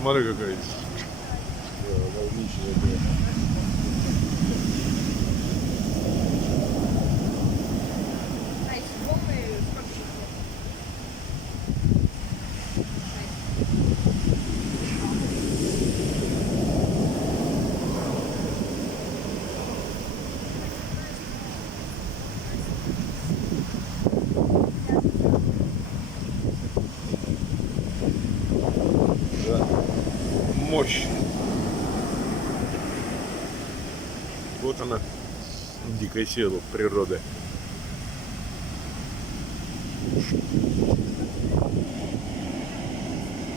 Смотри, какая. Да. Мощь. Вот она, дикая сила природы.